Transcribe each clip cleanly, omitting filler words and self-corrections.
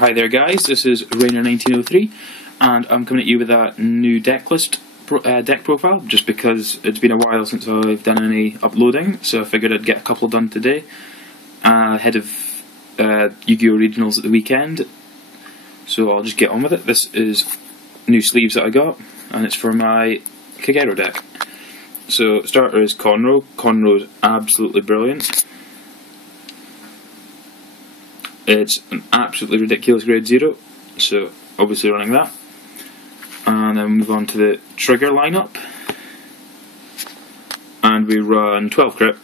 Hi there guys, this is Rainer1903 and I'm coming at you with a new deck profile just because it's been a while since I've done any uploading, so I figured I'd get a couple done today ahead of Yu-Gi-Oh! Regionals at the weekend. So I'll just get on with it. This is new sleeves that I got and it's for my Kagero deck. So starter is Conroe. Conroe's absolutely brilliant. It's an absolutely ridiculous grade 0, so obviously running that. And then move on to the trigger lineup. And we run 12 crit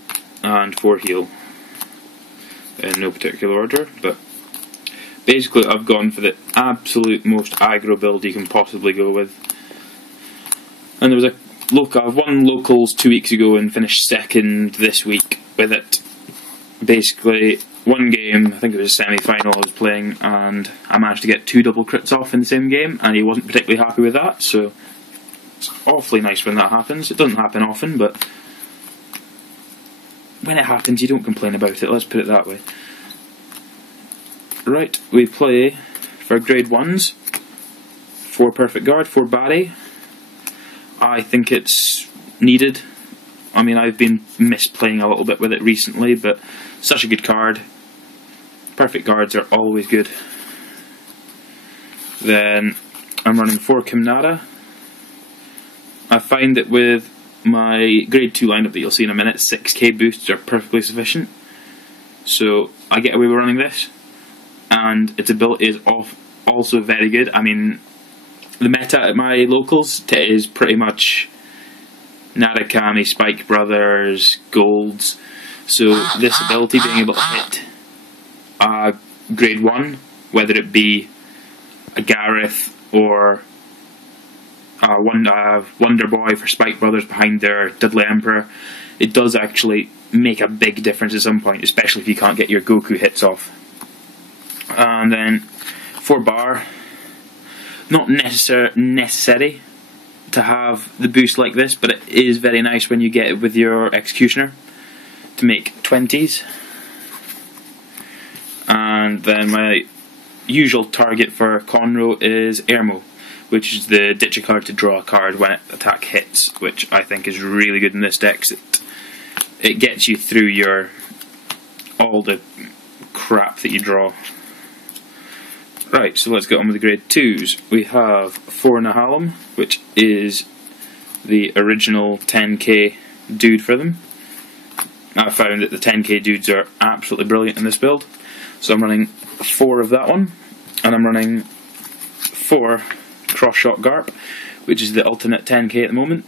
and 4 heal. In no particular order, but basically I've gone for the absolute most aggro build you can possibly go with. And there was I've won locals 2 weeks ago and finished second this week with it. Basically, one game, I think it was a semi-final I was playing, and I managed to get 2 double crits off in the same game, and he wasn't particularly happy with that, so it's awfully nice when that happens. It doesn't happen often, but when it happens you don't complain about it, let's put it that way. Right, we play for grade 1s, 4 perfect guard, 4 body. I think it's needed. I mean, I've been misplaying a little bit with it recently, but such a good card. Perfect guards are always good. Then I'm running 4 Kimnada. I find that with my grade 2 lineup that you'll see in a minute, 6k boosts are perfectly sufficient. So I get away with running this. And its ability is also very good. I mean, the meta at my locals is pretty much Nadakami, Spike Brothers, Golds. So this ability being able to hit grade 1, whether it be a Gareth or a Wonder Boy for Spike Brothers behind their Dudley Emperor, it does actually make a big difference at some point, especially if you can't get your Goku hits off. And then 4 bar, not necessary to have the boost like this, but it is very nice when you get it with your Executioner to make 20s. And then my usual target for Conroe is Ermo, which is the ditch a card to draw a card when attack hits, which I think is really good in this deck. It gets you through all the crap that you draw. Right, so let's get on with the grade 2s. We have 4 Nahalem, which is the original 10k dude for them. I found that the 10k dudes are absolutely brilliant in this build. So I'm running 4 of that one, and I'm running 4 Cross-Shot Garp, which is the alternate 10k at the moment.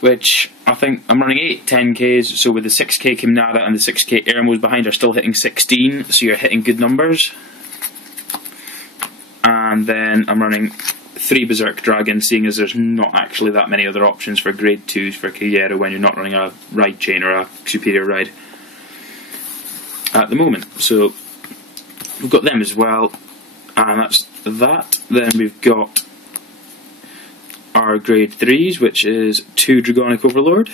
Which, I think, I'm running 8 10ks, so with the 6k Kimnada and the 6k Ermos behind are still hitting 16, so you're hitting good numbers. And then I'm running 3 Berserk Dragons, seeing as there's not actually that many other options for grade 2s for Kagero when you're not running a ride chain or a superior ride at the moment. So we've got them as well, and that's that. Then we've got our grade 3s, which is 2 Dragonic Overlord.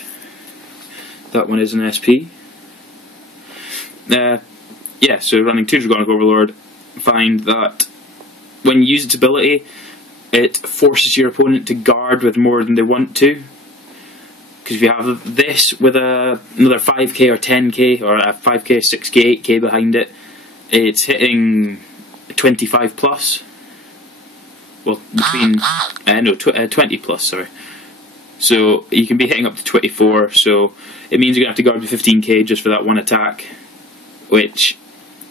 That one is an SP. Yeah, so running 2 Dragonic Overlord, find that when you use its ability, it forces your opponent to guard with more than they want to. Because if you have this with another 5k or 10k, or a 5k, 6k, 8k behind it, it's hitting 25 plus. Well, between, 20 plus, sorry. So you can be hitting up to 24, so it means you're going to have to guard with 15k just for that one attack, which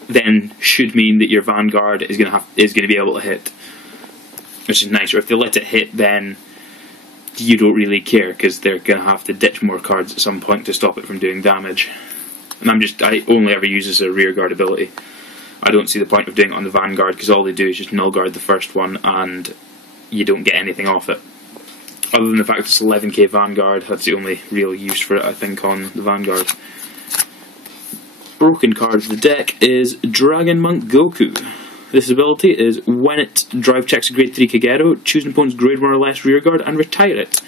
then should mean that your Vanguard is going to be able to hit, which is nice. Or if they let it hit, then you don't really care because they're going to have to ditch more cards at some point to stop it from doing damage. And I only ever use this as a rear guard ability. I don't see the point of doing it on the Vanguard because all they do is just null guard the first one and you don't get anything off it. Other than the fact it's 11k Vanguard, that's the only real use for it, I think, on the Vanguard. Broken card of the deck is Dragon Monk Goku. This ability is when it drive checks a grade 3 Kagero, choose an opponent's grade 1 or less rearguard and retire it.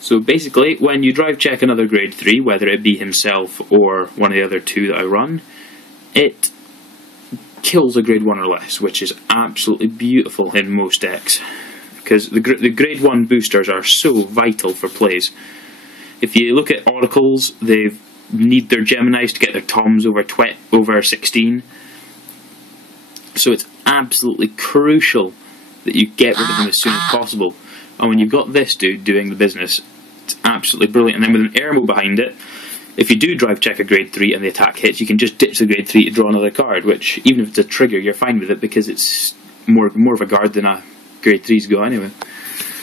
So basically, when you drive check another grade 3, whether it be himself or one of the other 2 that I run, it kills a grade 1 or less, which is absolutely beautiful in most decks. Because the grade 1 boosters are so vital for plays. If you look at Oracles, they need their Geminis to get their Toms over 16. So it's absolutely crucial that you get rid of them as soon as possible. And when you've got this dude doing the business, it's absolutely brilliant. And then with an Airmo behind it, if you do drive check a grade 3 and the attack hits, you can just ditch the grade 3 to draw another card, which, even if it's a trigger, you're fine with it because it's more of a guard than a grade 3's go anyway.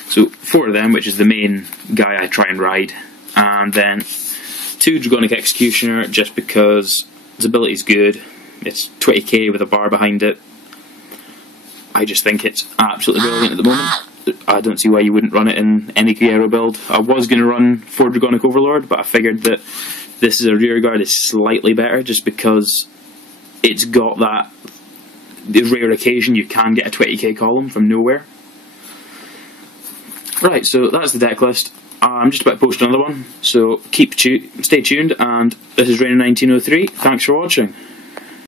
So 4 of them, which is the main guy I try and ride. And then 2 Dragonic Executioner, just because its ability is good. It's 20k with a bar behind it. I just think it's absolutely brilliant at the moment. I don't see why you wouldn't run it in any Kagero build. I was going to run 4 Dragonic Overlord, but I figured that this is a rearguard is slightly better, just because it's got that the rare occasion you can get a 20k column from nowhere. Right, so that's the deck list. I'm just about to post another one, so stay tuned, and this is Rainer1903. Thanks for watching.